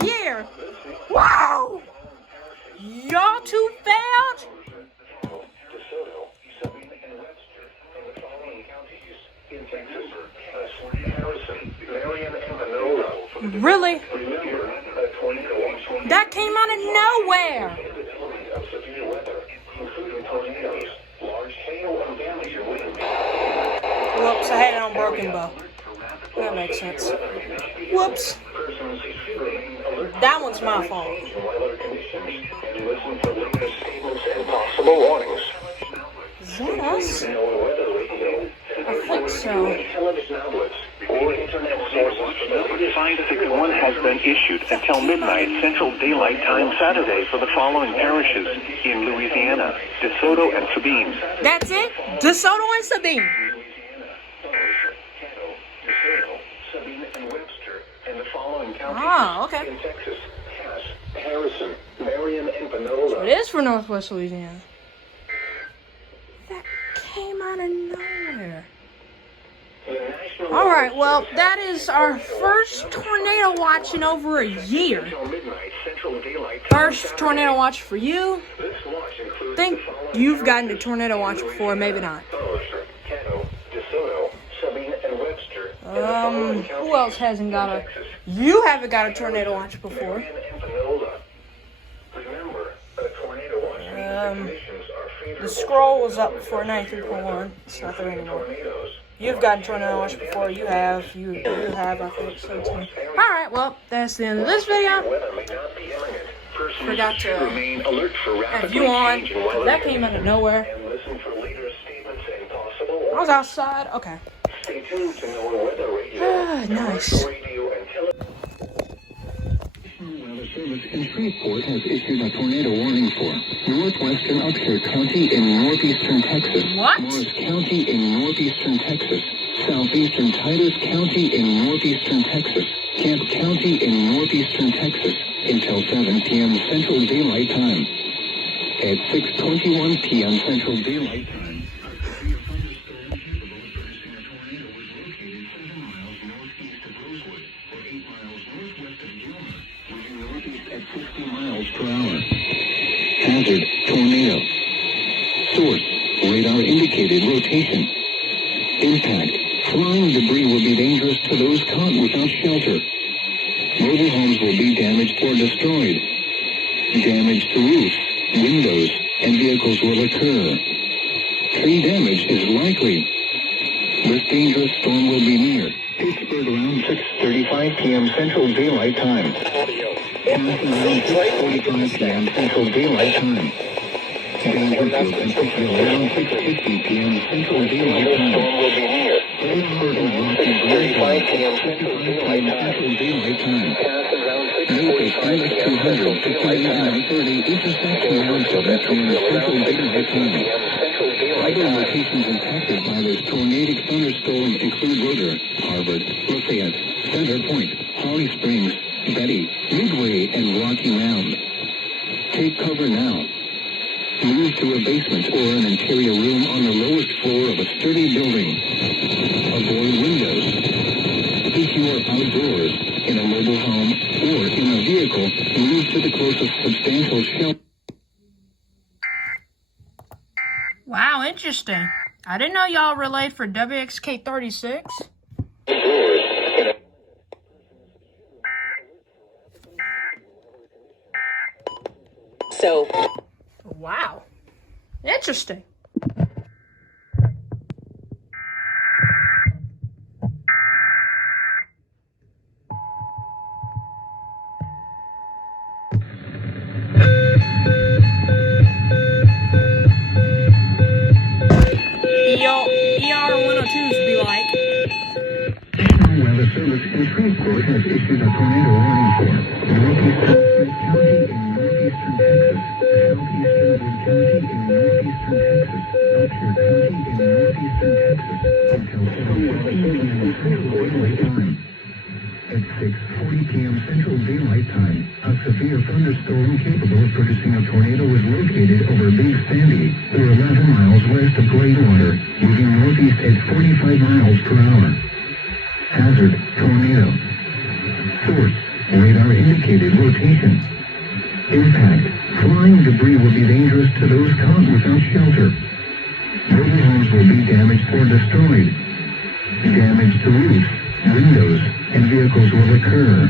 a year. Wow! Y'all two failed? Really? That came out of nowhere. Whoops, I had it on broken bow. That makes sense. Whoops. That one's my fault. Is that us? I think so. Sign 61 has been issued until midnight Central Daylight Time Saturday for the following parishes in Louisiana: DeSoto and Sabine. That's it? DeSoto and Sabine. Ah, okay. In Texas, Cass, Harrison, Marion, and Panola. So it is for Northwest Louisiana. That came out of nowhere. Alright, well, that is our first tornado watch in over a year. First tornado watch for you. Think you've gotten a tornado watch before, maybe not. Who else hasn't got a... You haven't got a tornado watch before. The scroll was up before 93.1. It's not there anymore. You've gotten tornado watch before. You have, I think so too. Alright, well, that's the end of this video. Forgot to have you on. That came out of nowhere. I was outside. Okay. Nice. Weather Service in Shreveport has issued a tornado warning for northwestern Upshur County in northeastern Texas, What? Morris County in northeastern Texas, southeastern Titus County in northeastern Texas, Camp County in northeastern Texas until 7 p.m. Central Daylight Time. At 6:21 p.m. Central Daylight Time, per hour. Hazard, tornado. Source, radar indicated rotation. Impact, flying debris will be dangerous to those caught without shelter. Mobile homes will be damaged or destroyed. Damage to roofs, windows, and vehicles will occur. Tree damage is likely. This dangerous storm will be near Pittsburgh around 6:35 p.m. Central Daylight Time. Around 6:45 p.m. Central Daylight Time. Dangerfield and Pittsfield around 6:50 p.m. Central Daylight Time. Old Rocky Bridge around 6:55 p.m. Central Daylight Time. Notice US 200 to 9:30 intersection road to Central Daylight Time. Other locations impacted by this tornadic thunderstorm include Roder, Harvard, Lafayette, Center Point, Holly Springs, Betty, Midway, and Rocky Mound. Take cover now. Move to a basement or an interior room on the lowest floor of a sturdy building. Avoid windows. If you are outdoors, in a mobile home, or in a vehicle, move to the closest substantial shelter. Wow, interesting. I didn't know y'all relayed for WXK36. So, Wow. Interesting. ER 102s be like. National Weather Service in Shreveport has issued a tornado warning for northeastern Smith County in northeastern Texas, southeastern Wood County in northeastern Texas, Upshur County in northeastern Texas, until 7:15 p.m. Central Daylight Time. At 6:40 p.m. Central Daylight Time, a severe thunderstorm capable of producing a tornado was located over Big Sandy, or 11 miles west of Gladewater, moving northeast at 45 miles per hour. Hazard, tornado. Source, radar indicated rotation. Impact. Flying debris will be dangerous to those caught without shelter. Mobile homes will be damaged or destroyed. Damage to roofs, windows, and vehicles will occur.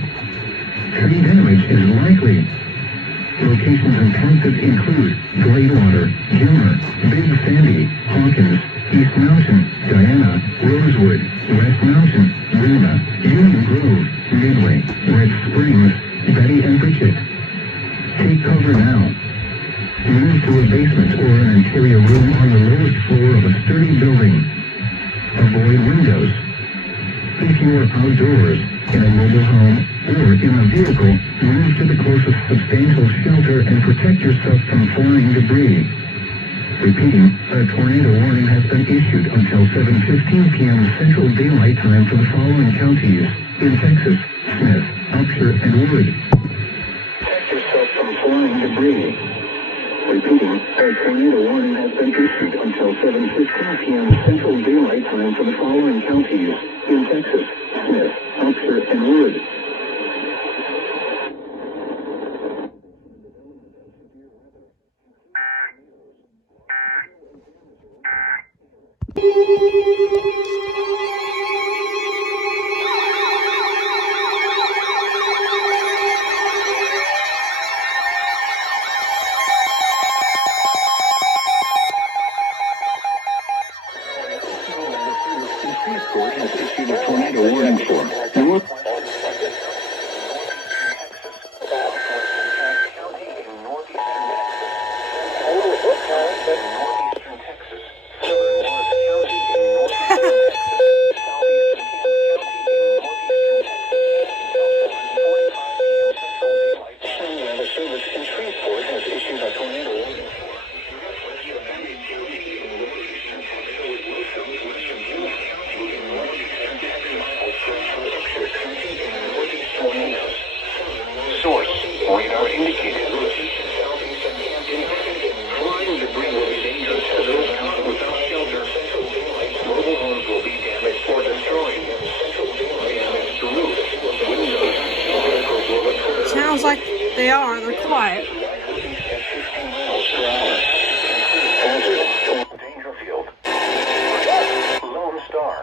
Tree damage is likely. Locations impacted include Gladewater, Gilmer, Big Sandy, Hawkins, East Mountain, Diana, Rosewood, West Mountain, Wilma, Union Grove, Midway, Red Springs, Betty and Bridget. Take cover now. Move to a basement or an interior room on the lowest floor of a sturdy building. Avoid windows. If you are outdoors, in a mobile home, or in a vehicle, move to the closest substantial shelter and protect yourself from flying debris. Repeating, a tornado warning has been issued until 7:15 p.m. Central Daylight Time for the following counties in Texas: Smith, Upshur, and Wood. Protect yourself from flying debris. Repeating, a tornado warning has been issued until 7:15 p.m. Central Daylight Time for the following counties in Texas: Smith, Upshur, and Wood. Has issued a tornado warning for North. Source, radar indicated. Flying debris will be dangerous to those caught without shelter. Mobile homes will be damaged or destroyed. Damage to roofs, windows, vehicles will occur. Sounds like they are. They're quiet. At 15 miles per hour. Hazard, Dangerfield. Lone Star.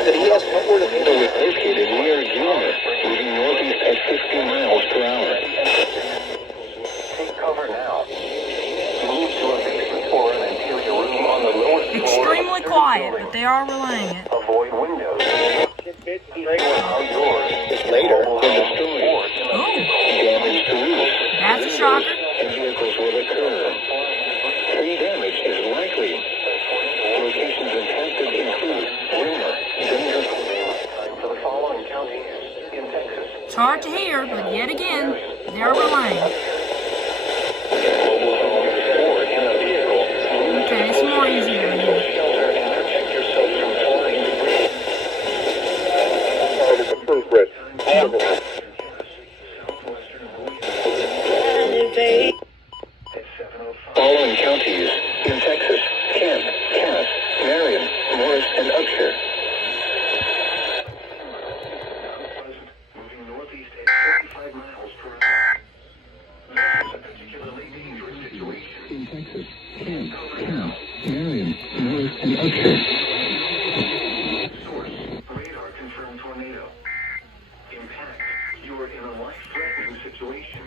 The EAS tornado is located near Gilmer, moving northeast at 50 miles per hour. Take cover now. Move to a basement or an interior room on the lowest floor. Extremely quiet, but they are relaying it. Avoid windows. Outdoors. Later, the destroyed. Oh, Damage to roofs. that's a shocker. And vehicles will occur. Tree damage is likely. Locations impacted include Wilma, for the following counties in Texas. It's hard to hear, but yet again, they are relaying. Mobile homes or in a vehicle. Okay, it's more easier to hear. Shelter and protect yourself from flying debris. Following counties in Texas: Kent, Cass, Marion, Morris, and Upshur. Moving northeast at 45 miles per hour. This is a particularly dangerous situation. In Texas, Kent, Cass, Marion, Morris, and Upshur. Source, radar confirmed tornado. Impact, you are in a life-threatening situation.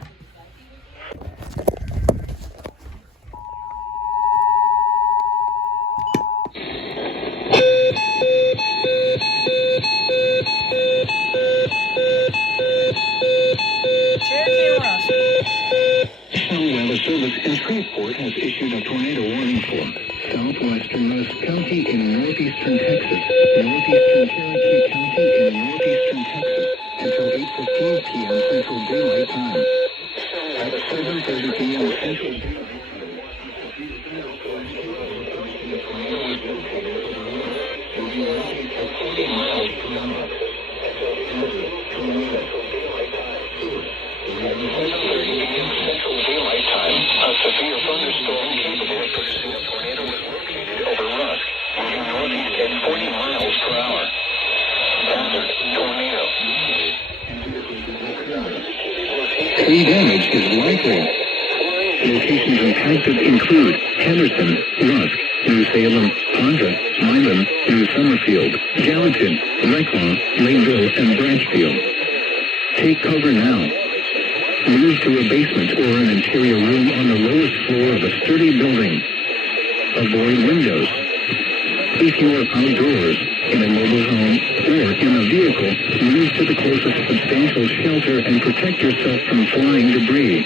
National Weather Service in Shreveport has issued a tornado warning for southwesternmost county in northeastern Texas, northeastern Cherokee County in northeastern Texas, until 8:15 p.m. Central Daylight Time. At 7:30 p.m. Central Daylight Time. Central Daylight Time, a severe thunderstorm capable of producing a tornado was located over Rusk, moving northeast at 40 miles per hour. Hazard, tornado. is likely. Locations impacted include Henderson, Rusk, New Salem, Ponza, Milan, New Summerfield, Gallatin, Reclaw, Lakeville, and Branchfield. Take cover now. Move to a basement or an interior room on the lowest floor of a sturdy building. Avoid windows. If you are outdoors, in a mobile home, or in a vehicle, move to the closest substantial shelter and protect yourself from flying debris.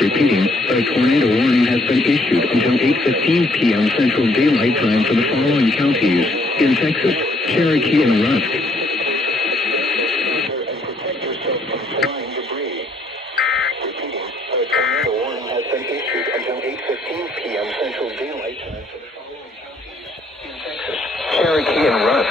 Repeating, a tornado warning has been issued until 8:15 p.m. Central Daylight Time for the following counties in Texas, Cherokee, and Rusk. Cherokee and Rusk.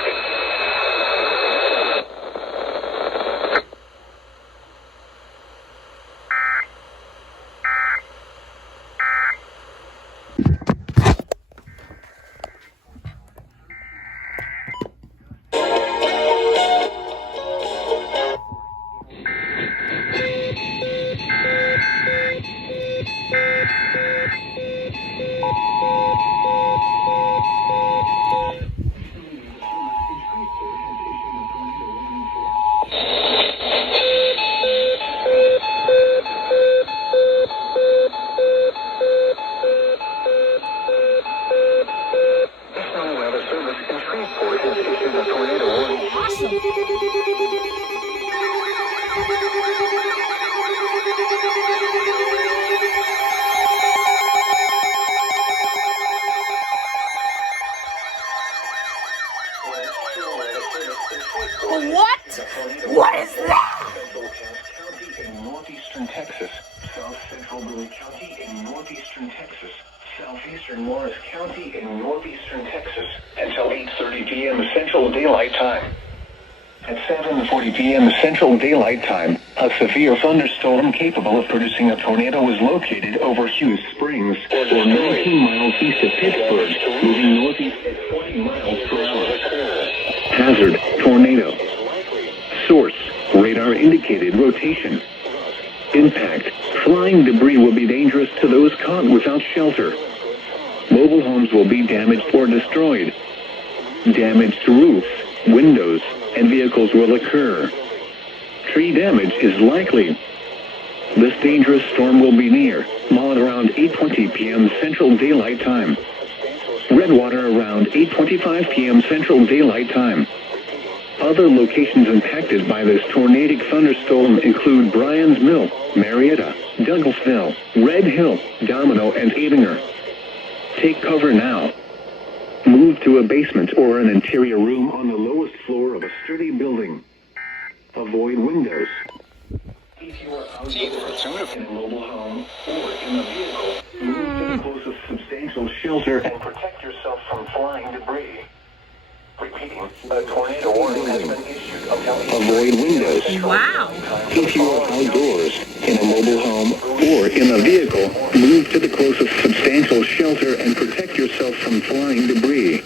What? What is that? County in northeastern Texas, south central Bowie County in northeastern Texas, southeastern Morris County in northeastern Texas, until 8:30 p.m. Central Daylight Time. At 7:40 p.m. Central Daylight Time, a severe thunderstorm capable of producing a tornado was located over Hughes Springs, or 19 miles east of Pittsburgh, moving northeast at 40 miles per hour. Hazard, tornado. Source, radar indicated rotation. Impact, flying debris will be dangerous to those caught without shelter. Mobile homes will be damaged or destroyed. Damage to roofs, windows, and vehicles will occur. Tree damage is likely. This dangerous storm will be near Maud around 8:20 p.m. Central Daylight Time. Redwater around 8:25 p.m. Central Daylight Time. Other locations impacted by this tornadic thunderstorm include Bryan's Mill, Marietta, Douglasville, Red Hill, Domino, and Abinger. Take cover now. Move to a basement or an interior room on the lowest floor of a sturdy building. Avoid windows. If you are outdoors in a mobile home or in a vehicle, move to the closest substantial shelter and protect yourself from flying debris. Repeating, a tornado warning has been issued until avoid windows. Wow. If you are outdoors, in a mobile home, or in a vehicle, move to the closest substantial shelter and protect yourself from flying debris.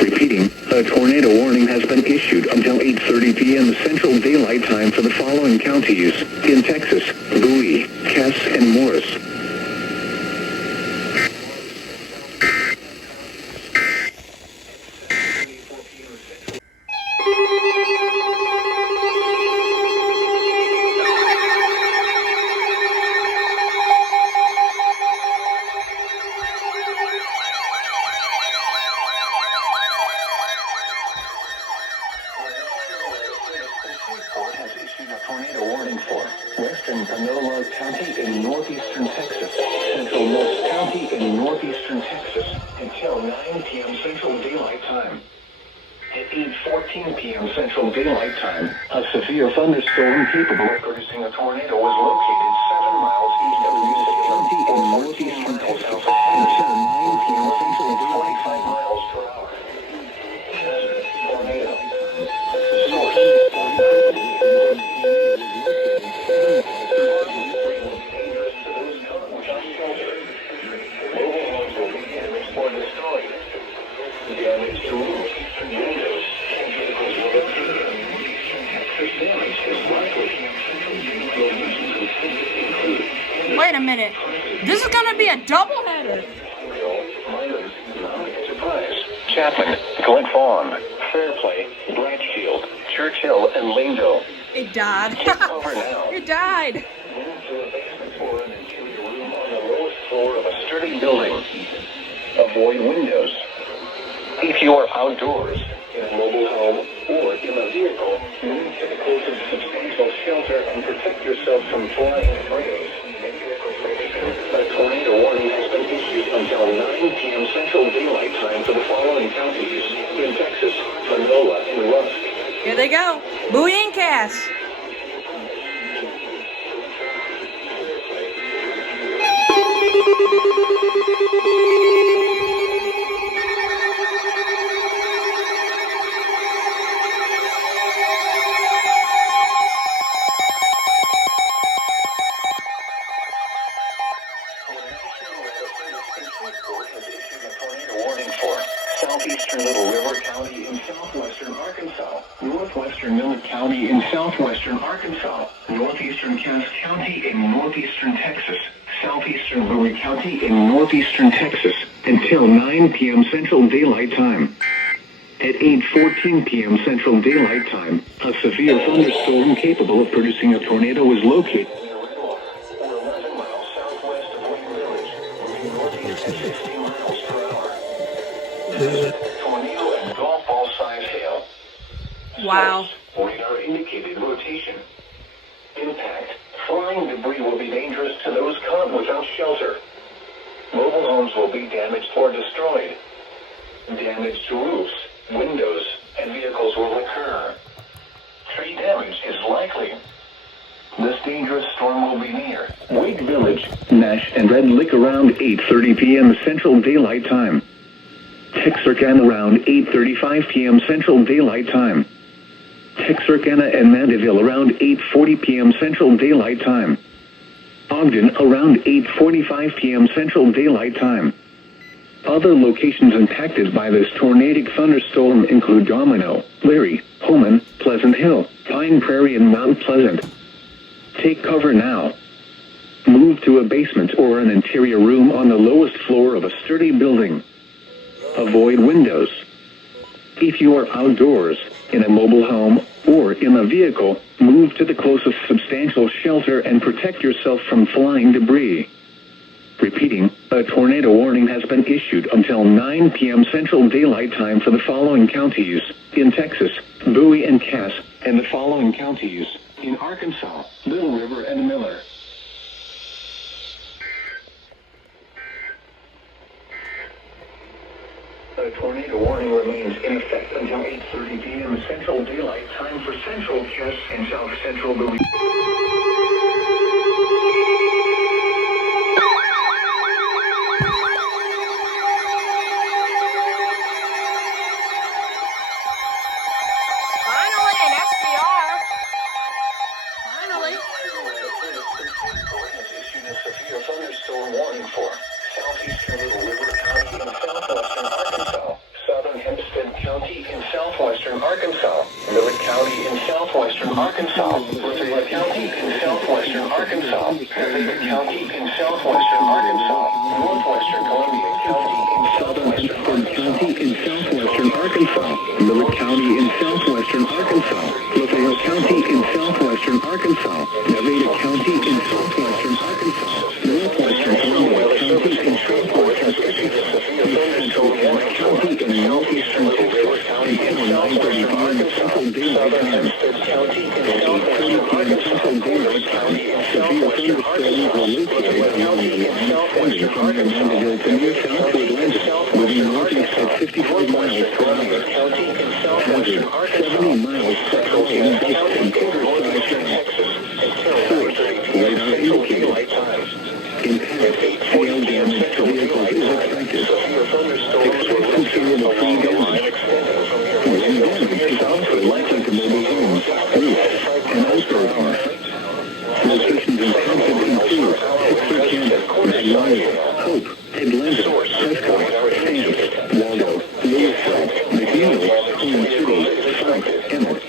Repeating, a tornado warning has been issued until 8:30 p.m. Central Daylight Time for the following counties in Texas, Bowie, Cass, and Morris. Has issued a tornado warning for western Panola County in northeastern Texas, central Most County in northeastern Texas, until 9 p.m. Central Daylight Time. At 8:14 p.m. Central Daylight Time, a severe thunderstorm capable of producing a tornado was located 7 miles east of Houston County in northeastern Texas, until 9 p.m. Central Daylight 45 miles per hour. Tornado. Damage is likely. wait a minute. This is gonna be a doubleheader. Surprise. Chapman, Glen Fawn, Fairplay, Blatchfield, Churchill, and Lingo. It died. Over now. It died. Move to a basement floor and interior room on the lowest floor of a sturdy building. Avoid windows. If you are outdoors, in a mobile home, or in a vehicle, move to the closest substantial shelter and protect yourself from flying debris. A tornado warning has been issued until 9 p.m. Central Daylight Time for the following counties in Texas, Panola, and Rusk. Here they go. Bowie and Cass. Southeastern Little River County in southwestern Arkansas, northwestern Millett County in southwestern Arkansas, northeastern Cass County in northeastern Texas, southeastern Bowie County in northeastern Texas, until 9 p.m. Central Daylight Time. At 8:14 p.m. Central Daylight Time, a severe thunderstorm capable of producing a tornado was located. 11 miles southwest of Wayne Village, moving northeast at 16 miles per hour. Tornado and golf ball size hail. Wow. Radar indicated rotation. Impact. Flying debris will be dangerous to those caught without shelter. Mobile homes will be damaged or destroyed. Damage to roofs, windows, and vehicles will occur. Tree damage is likely. This dangerous storm will be near Wake Village, Nash, and Red Lick around 8:30 p.m. Central Daylight Time. Texarkana around 8:35 p.m. Central Daylight Time. Texarkana and Mandeville around 8:40 p.m. Central Daylight Time. Ogden around 8:45 p.m. Central Daylight Time. Other locations impacted by this tornadic thunderstorm include Domino, Leary, Holman, Pleasant Hill, Pine Prairie, and Mount Pleasant. Take cover now. Move to a basement or an interior room on the lowest floor of a sturdy building. Avoid windows. If you are outdoors, in a mobile home, or in a vehicle, move to the closest substantial shelter and protect yourself from flying debris. Repeating, a tornado warning has been issued until 9 p.m. Central Daylight Time for the following counties in Texas, Bowie and Cass, and the following counties in Arkansas, Little River, and Miller. A tornado warning remains in effect until 8:30 p.m. Central Daylight Time for Central Cass and South Central Bowie. Finally, an SBR. Finally. Has issued a severe thunderstorm warning for southeastern Little River County in southwestern Arkansas, southern Hempstead County in southwestern Arkansas, Millett County in southwestern Arkansas, Lithia County in southwestern Arkansas, Nevada County in southwestern Arkansas, northwestern Columbia County in southern Hempstead County in southwestern Arkansas, Millett County in southwestern Arkansas, Lithia County in southwestern Arkansas, Nevada County in southwestern Arkansas, northwestern Columbia County in southwestern County in northeastern Texas, and northwestern Arkansas, southern Hempstead County in southwestern Arkansas, Boulder County in southwestern Arkansas, Lithia County in southwestern Arkansas, Nevada County in southwestern Arkansas, 55 miles per hour, County in southwestern Arkansas, 70 miles per hour in northeastern Texas, until 9:30 p.m. Central Daylight Time. Impact, hail damage to vehicles is expected. Severe thunderstorms will continue along the line extending from your wind damage southward likely to mobile homes, roofs, and outdoor power. Locations impacted include Texarkana, Magnolia, Hope, Atlanta, Prescott, Stamps, Waldo, Louisville, McNeil, Queen City, Frank, Emmett,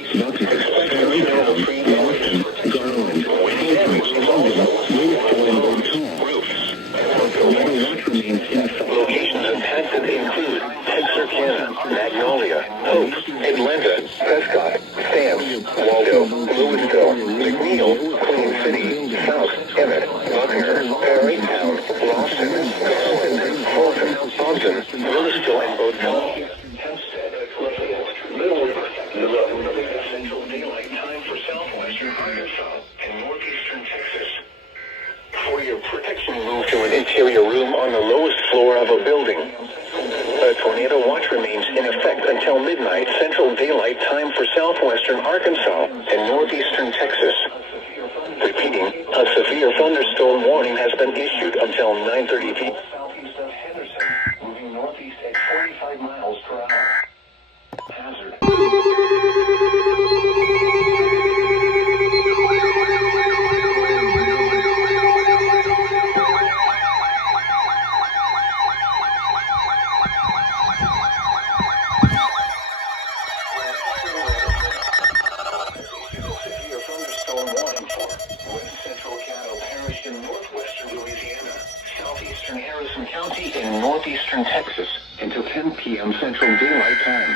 Hope, Atlanta, Prescott, Sam, Waldo, Louisville, McNeil, Queen City, South, Emmett, Buckner, Perrytown, Lawson, Garland, Fulton, Ogden, Willisville, and Bodeville. Hempstead, Little River, the Central Daylight Time for southwestern Arkansas and northeastern Texas. For your protection, move to an interior room on the lowest floor of a building. A tornado watch remains in effect until midnight Central Daylight Time for southwestern Arkansas and northeastern Texas. Repeating, a severe thunderstorm warning has been issued until 9:30 p.m. Southeast of Henderson, moving northeast at 45 miles per hour. Hazard. In northeastern Texas until 10 p.m. Central Daylight Time.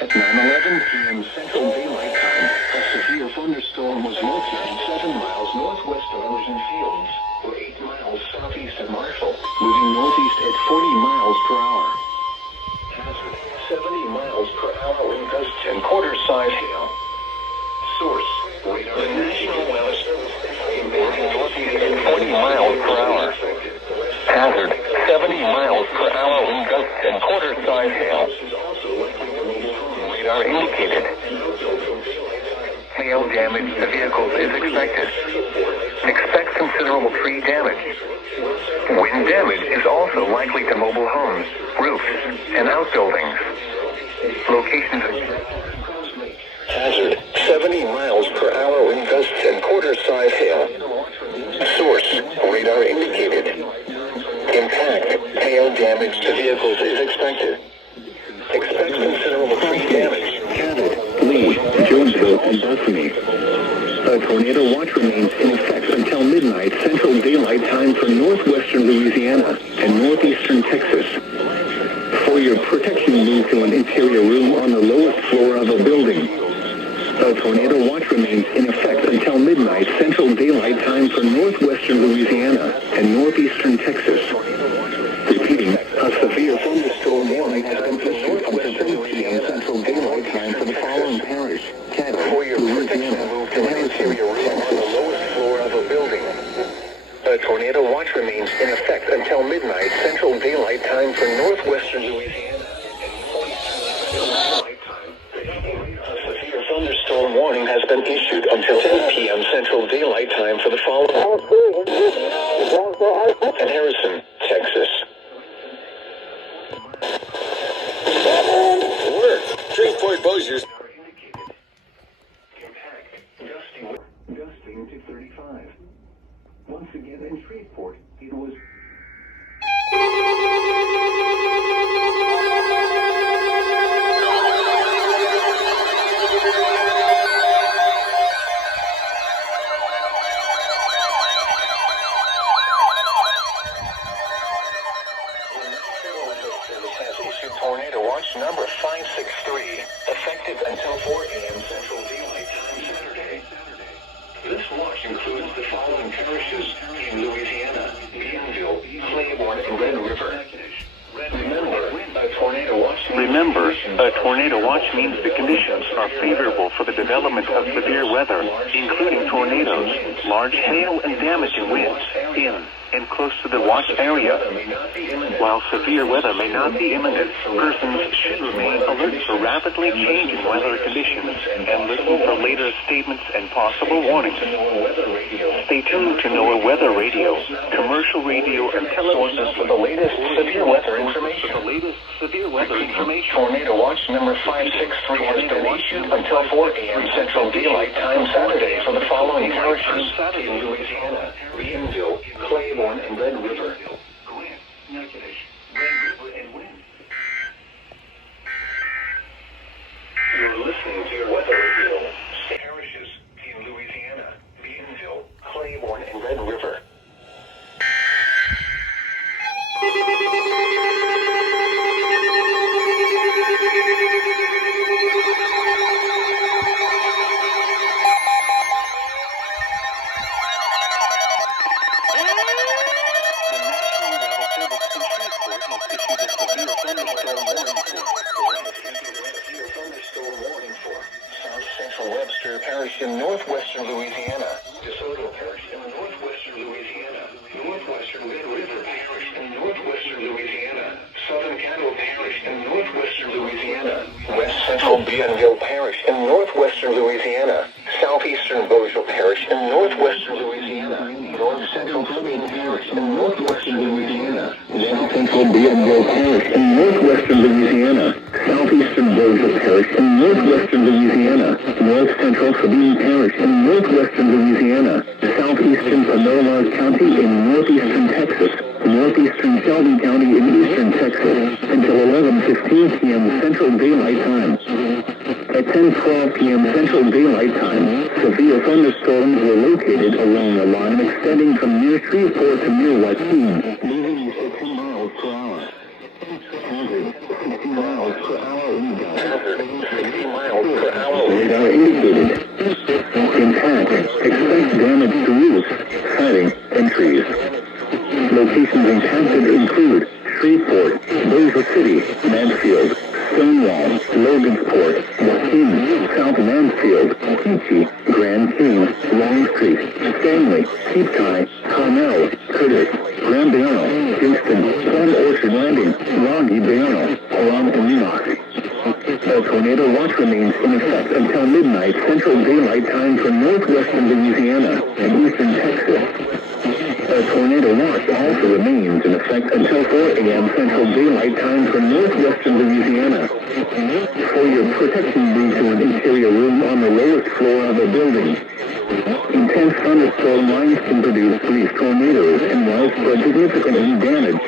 At 9:11 p.m. Central Daylight Time, a severe thunderstorm was located 7 miles northwest of Emerson Fields, or 8 miles southeast of Marshall, moving northeast at 40 miles per hour. Hazard, 70 miles per hour wind gusts and quarter-size hail. Source, radar. The National Weather Service, moving northeast at 40 miles per hour. Hazard, 70 miles per hour wind gusts and quarter-size hail. Radar indicated. Hail damage to vehicles is expected. Expect considerable tree damage. Wind damage is also likely to mobile homes, roofs, and outbuildings. Locations. Hazard, 70 miles per hour wind gusts and quarter-size hail. Source, radar indicated. Impact, hail damage to vehicles is expected. Expect considerable tree damage. Cabot, Lee, Jonesville, and Bethany. A tornado watch remains in effect until midnight Central Daylight Time for northwestern Louisiana and northeastern Texas. For your protection, move to an interior room on the lowest floor of a building. A tornado watch remains in effect until midnight Central Daylight Time for northwestern Louisiana and northeastern Texas. Repeating, a severe thunderstorm warning has been issued until 10 p.m. Central Daylight Time for the following parish: Caddo, for your protection, move to an interior room on the lowest floor of a building. A tornado watch remains in effect until midnight Central Daylight Time for northwestern Louisiana and northeastern Daylight Time. A severe thunderstorm warning has been issued until 10 p.m. Central Daylight Time for the following. At Harrison, Texas. Shreveport Bossier's. Gusting to 35. Once again in Shreveport, it was. Tornado watch number 563, effective until 4 a.m. Central Daylight Time Saturday. This watch includes the following parishes in Louisiana: Bienville, Claiborne, and Red River. Remember, a tornado watch means the conditions are favorable for the development of severe weather, including tornadoes, large hail, and damaging winds in and close to the watch area. While severe weather may not be imminent, persons should remain alert for rapidly changing weather conditions and listen for later statements and possible warnings. Stay tuned to NOAA Weather Radio, commercial radio, and television for the latest severe weather information. Tornado watch number 563 has been issued until 4 a.m. Central Daylight Time Saturday for the following parishes in Louisiana: Bienville, Claiborne, and Red River. You're listening to your weather radio. Parishes in Louisiana: Bienville, Claiborne, and Red River. South Central Webster Parish in northwestern Louisiana. DeSoto Parish in northwestern Louisiana. Northwestern Red River Parish in northwestern Louisiana. Southern Caddo Parish in northwestern Louisiana. West Central Bienville Parish in northwestern Louisiana. Southeastern Beaujeu Parish in northwestern Louisiana. North Central Sabine Parish in northwestern Louisiana. South Central Bienville Parish in northwestern Louisiana. Southeastern Beaujeu Parish in northwestern Louisiana. North Central Sabine Parish in northwestern Louisiana. Southeastern Pinellas County in northeastern Texas. Northeastern Shelby County in eastern Texas until 11:15 p.m. Central Daylight Time. At 10:12 p.m. Central Daylight Time, severe thunderstorms were located along a line extending from near Shreveport to near Joaquin, moving at 10 miles per hour. Hazard, 60 miles per hour wind gusts. Hazard, 60 miles per hour. Radar indicated. Impact, expect damage to roofs, siding, and trees. Locations impacted include Shreveport, Bossier City, Mansfield, Stonewall, Logansport, Joaquin, South Mansfield, Peachy, Grand Cane, Longstreet, Stanley, Keepkai, Cornell, Curtis, Grambiano, Kingston, Plum Orchard Landing, Loggy, Bayano, Alam, and Enoch. A tornado watch remains in effect until midnight Central Daylight Time for northwestern Louisiana and eastern Texas. A tornado watch also remains in effect until 4 a.m. Central Daylight Time for northwestern Louisiana. For your protection, move to an interior room on the lowest floor of a building. Intense thunderstorm lines can produce brief tornadoes and widespread significant damage.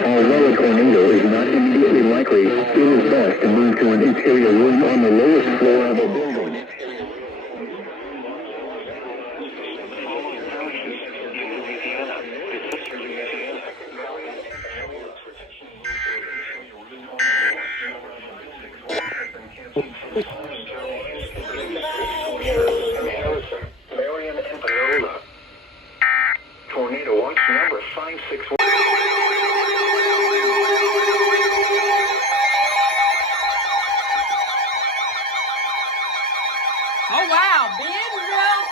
Although a tornado is not immediately likely, it is best to move to an interior room on the lowest floor of a building. Marion and Panola. Tornado watch number 561. Oh wow, Bienville,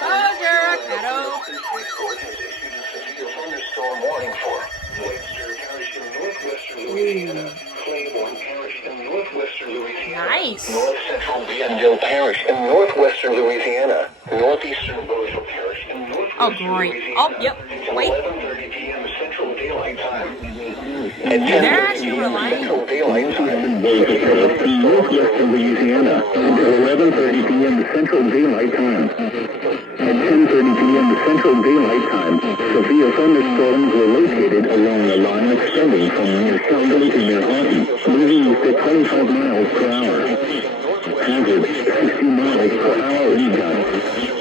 Bossier, Caddo. Shreveport has issued a severe thunderstorm warning for Webster Parish in northwestern Louisiana. Claiborne Parish in northwestern Louisiana. Nice. North Central Bienville Parish in northwestern Louisiana. Northeastern Beaujeu Parish in northwestern Oh great. Louisiana. Oh yep. Until Wait. 11:30 p.m. Central Daylight Time. They're At 10:30 actually p.m. relying. Central Daylight Time. Northwestern Louisiana until 11:30 p.m. Central Daylight Time. At 10:30 p.m. Central Daylight Time, severe thunderstorms were located along a line extending from near Shelby to near Houghton, moving at 25 miles per hour. Hazard, 60 miles per hour wind gusts.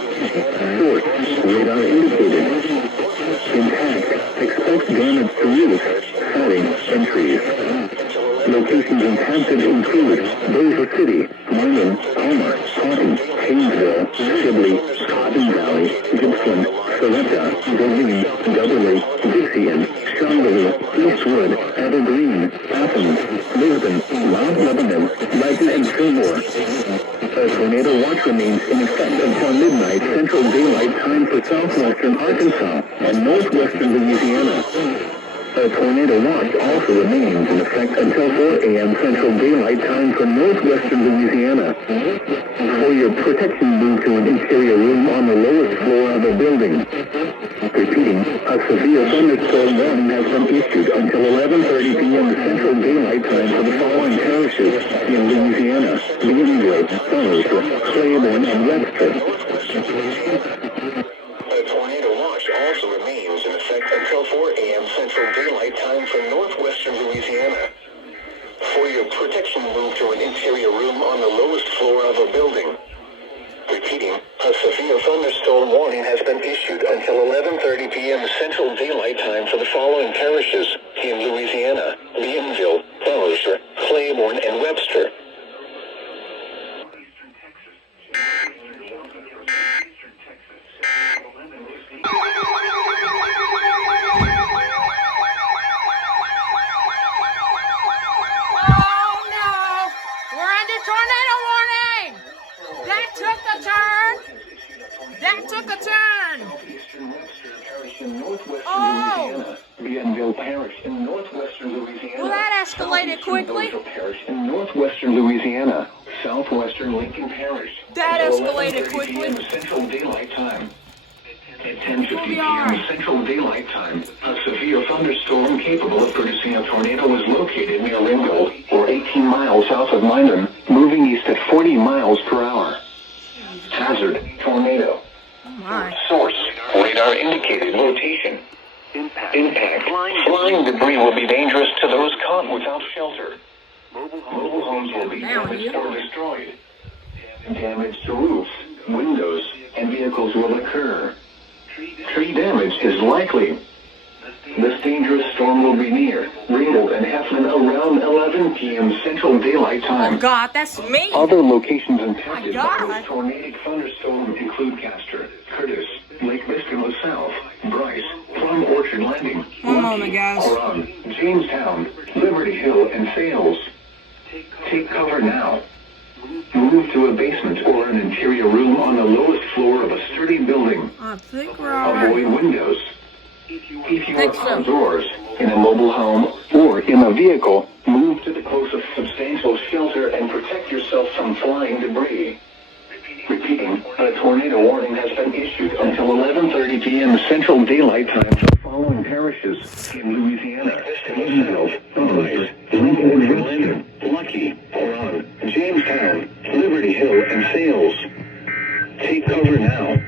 Source, radar indicated. Impact, expect damage to roofs, siding, and trees. Locations impacted include Bossier City, Marlin, Palmer, Houghton, Haynesville, Sibley, Cotton Valley, Gibson, Sorrento, Duluth, Beverly, Dixie, Shongaloo, Eastwood, Evergreen, Athens, Lisbon, Mount Lebanon, Brighton, and Fillmore. A tornado watch remains in effect until midnight Central Daylight Time for southwestern Arkansas and northwestern Louisiana. A tornado watch also remains in effect until 4 a.m. Central Daylight Time for northwestern Louisiana. For your protection, move to an interior room on the lowest floor of a building. Repeating, a severe thunderstorm warning has been issued until 11:30 p.m. Central Daylight Time for the following parishes in Louisiana: Bienville, Bossier, Claiborne, and Webster. A tornado watch also remains in effect until 4 a.m. Central Daylight Time for northwestern Louisiana. For your protection, move to an interior room on the lowest floor of a building. Repeating, a severe thunderstorm warning has been issued until 11:30 p.m. Central Daylight Time for the following parishes in Louisiana: Bienville, Bossier, Claiborne, and Webster. Parish in northwestern Louisiana. Well, that escalated quickly. Southeastern Parish in northwestern Louisiana. Southwestern Lincoln Parish. That until escalated 11:30 quickly. p.m. Central Daylight Time. At 10:50 We'll be p.m. alright. Central Daylight Time, a severe thunderstorm capable of producing a tornado was located near Ringgold, or 18 miles south of Minden, moving east at 40 miles per hour. Hazard, tornado. Oh my. Source, radar indicated rotation. Impact. Flying debris will be dangerous to those caught without shelter. Mobile homes will be damaged or destroyed. Damage to roofs, windows, and vehicles will occur. Tree damage is likely. This dangerous storm will be near Ringgold and Heflin around 11 p.m. Central Daylight Oh Time. God, that's me. Other locations impacted by God. this tornadic thunderstorm include Castor, Curtis, Lake Michigan LaSalle, Bryce, Plum Orchard Landing, One moment, guys. Huron, Jamestown, Liberty Hill, and Sales. Take cover now. Move to a basement or an interior room on the lowest floor of a sturdy building. I think we're alright. Avoid windows. If you Think are so. outdoors, in a mobile home, or in a vehicle, move to the closest substantial shelter and protect yourself from flying debris. Repeating, a tornado warning has been issued until 11:30 p.m. Central Daylight Time for the following parishes in Louisiana: LaSalle, Bryce, Lincoln and Western, Lucky, Huron, Jamestown, Liberty Hill, and Sales. Take cover now.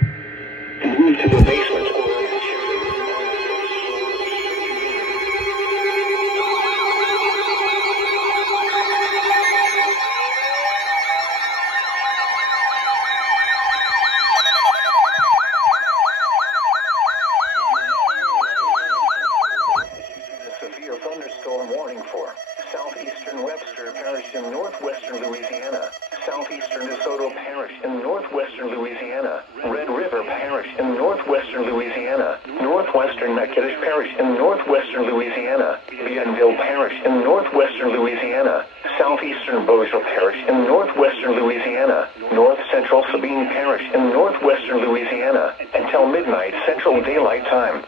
Move to the basement or an interior room on the lowest floor of a sturdy building. Severe thunderstorm warning for southeastern Webster Parish in northwestern Louisiana, southeastern DeSoto Parish in northwestern Louisiana, Red River Parish in northwestern Louisiana, northwestern Natchitoches Parish in northwestern Louisiana, Bienville Parish in northwestern Louisiana, southeastern Bossier Parish in northwestern Louisiana, north central Sabine Parish in northwestern Louisiana, until midnight Central Daylight Time.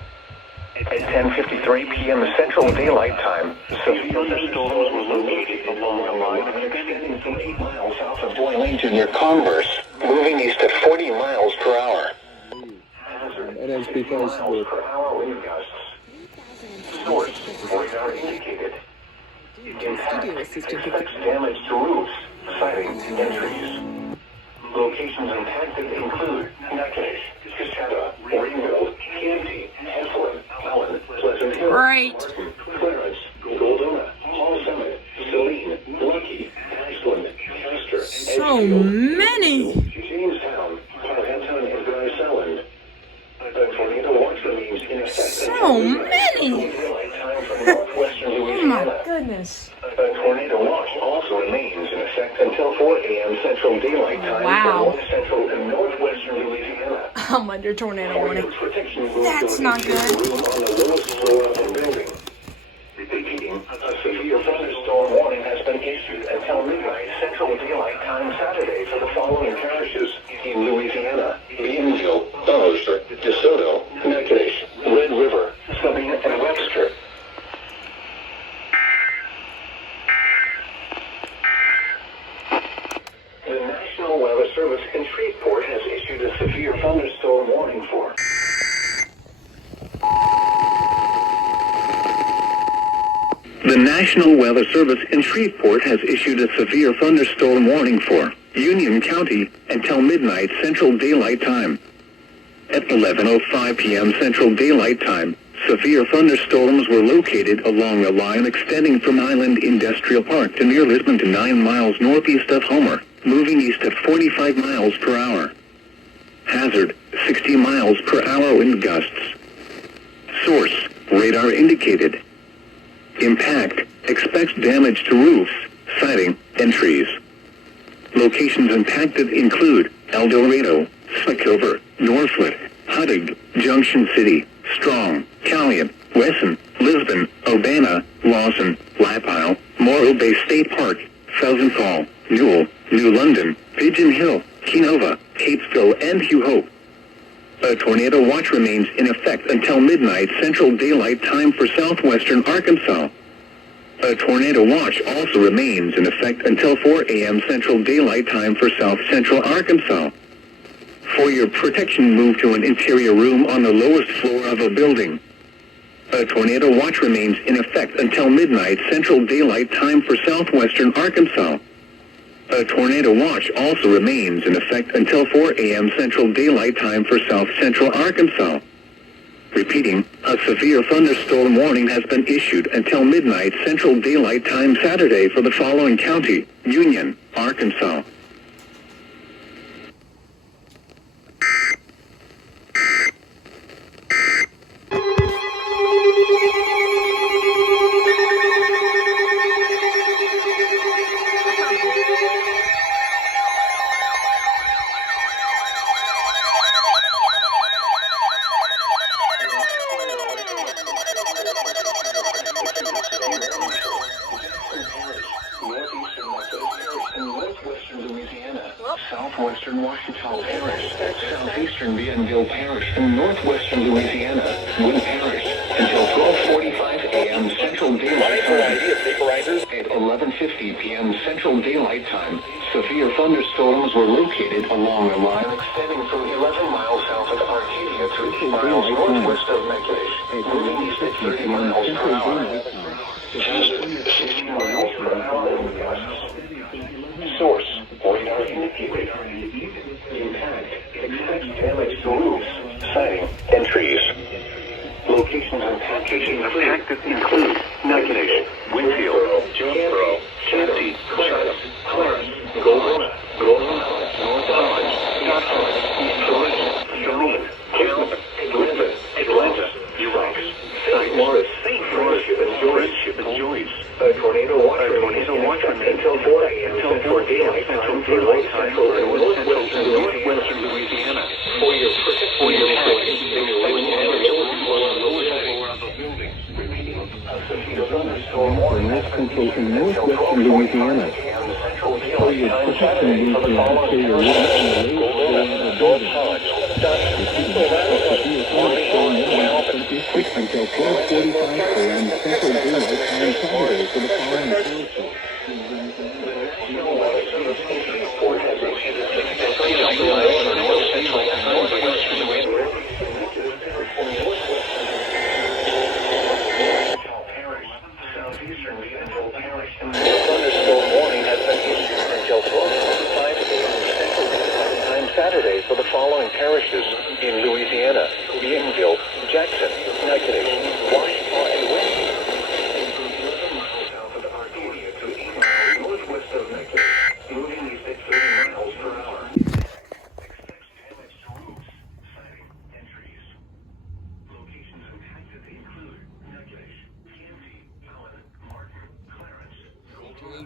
At 10:53 p.m. Central Daylight Time, severe thunderstorms were located along a line extending from 8 miles south of Boylington near Converse, moving east at 40 miles per hour. Hazard, And it's because 50 miles per hour wind gusts. Source, radar indicated. Impact expects damage to roofs, siding, and trees. Locations impacted include Natchitoches, Coshada, Ringgold, Canty, Heflin, Allen, Pleasant Hill, Great. Martin, Clarence, Goldona, Hall Summit, Saline, Lucky, Ashland, Castor, So Edgefield, many. Jamestown, Powhatan, and Bryce Island. The tornado watch remains in effect So until many. daylight time for northwestern Oh my Louisiana. goodness. A tornado watch also remains in effect until 4 a.m. Central Daylight Time Wow. for north central and northwestern Louisiana. I'm under tornado warning. Tornado protection will That's go not into the good. room on the lowest floor of the building. Repeating, a severe thunderstorm warning has been issued until midnight Central Daylight Time Saturday for the following parishes in Louisiana: Bienville, Bossier, DeSoto, Natchitoches, Red River, Sabine, and Webster. The National Weather Service in Shreveport has issued a severe thunderstorm warning for The National Weather Service in Shreveport has issued a severe thunderstorm warning for Union County until midnight Central Daylight Time. At 11:05 p.m. Central Daylight Time, severe thunderstorms were located along a line extending from Island Industrial Park to near Lisbon to 9 miles northeast of Homer, moving east at 45 miles per hour. Hazard, 60 miles per hour wind gusts. Source, radar indicated. Impact, expects damage to roofs, siding, and trees. Locations impacted include El Dorado, Smackover, Northwood, Huttig, Junction City, Strong, Callion, Wesson, Lisbon, Urbana, Lawson, Lapile, Morro Bay State Park, Pheasant Fall, Newell, New London, Pigeon Hill, Kenova, Catesville, and Hugh Hope. A tornado watch remains in effect until midnight Central Daylight Time for southwestern Arkansas. A tornado watch also remains in effect until 4 a.m. Central Daylight Time for south central Arkansas. For your protection, move to an interior room on the lowest floor of a building. A tornado watch remains in effect until midnight Central Daylight Time for southwestern Arkansas. A tornado watch also remains in effect until 4 a.m. Central Daylight Time for south central Arkansas. Repeating, a severe thunderstorm warning has been issued until midnight Central Daylight Time Saturday for the following county: Union, Arkansas. Southwestern Washington Parish, southeastern Bienville Parish, and northwestern Louisiana, Wynn Parish, until 12:45 a.m. Central Daylight Time. At 11:50 p.m. Central Daylight Time, severe thunderstorms were located along a line extending from 11 miles south of Arcadia to 8 miles northwest of Natchitoches, moving east at 30 miles per hour. Hazard, 60 miles per hour in gusts. Source, radar indicated. Impact, expect damage to roofs, siding, and trees. Locations and packaging of active include Natchitoches, Winfield, Jonesboro, Canty, Clarence, Golden, North Holland, Scott Holland, George, Charlotte, Calvin, Atlanta, Uranus, St. Lawrence, Friendship, and Joyce. A tornado watch remains until 4 a.m. Central Daylight Time for northwestern Louisiana. For your protection, in northwestern Louisiana. For your protection, move to an interior room on the lowest floor of the building. Until 12:45 a.m. Central Daylight Time Saturday for the following council. Saturday for the following parishes in Louisiana: Bienville, Jackson, Natchitoches, Washington, and Winfield. South of Arcadia to 8 miles northwest of Natchitoches, moving east at 30 miles per hour. Expect damage to roofs, siding, and trees. Locations impacted include Natchitoches, Canty, Allen, Martin, Clarence.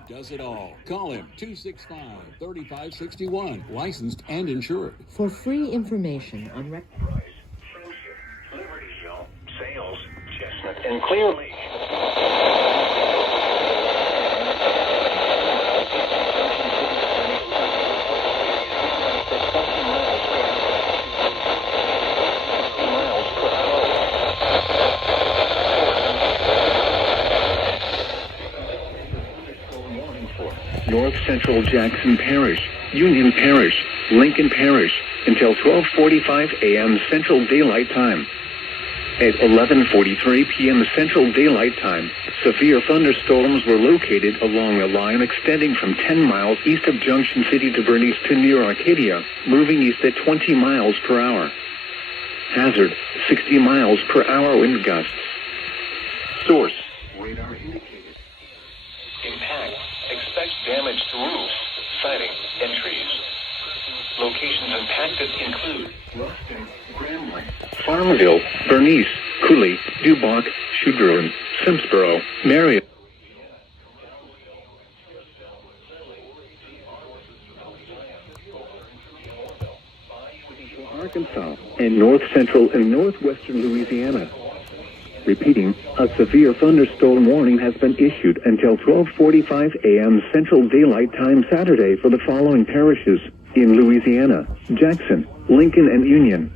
Does it all. Call him 265-3561. Licensed and insured. For free information on Price, Friendship, Libertyville, Sales, Chestnut, and Clear Lake. North Central Jackson Parish, Union Parish, Lincoln Parish, until 12:45 a.m. Central Daylight Time. At 11:43 p.m. Central Daylight Time, severe thunderstorms were located along a line extending from 10 miles east of Junction City to Bernice to near Arcadia, moving east at 20 miles per hour. Hazard, 60 miles per hour wind gusts. Source, radar indicated. Impact, expect damage to roofs, siding, and trees. Locations impacted include Ruston, Grambling, Farmville, Bernice, Cooley, Duboc, Shuburn, Simsboro, Marion. Arkansas, and north central and northwestern Louisiana. Repeating, a severe thunderstorm warning has been issued until 12:45 a.m. Central Daylight Time Saturday for the following parishes in Louisiana: Jackson, Lincoln, and Union.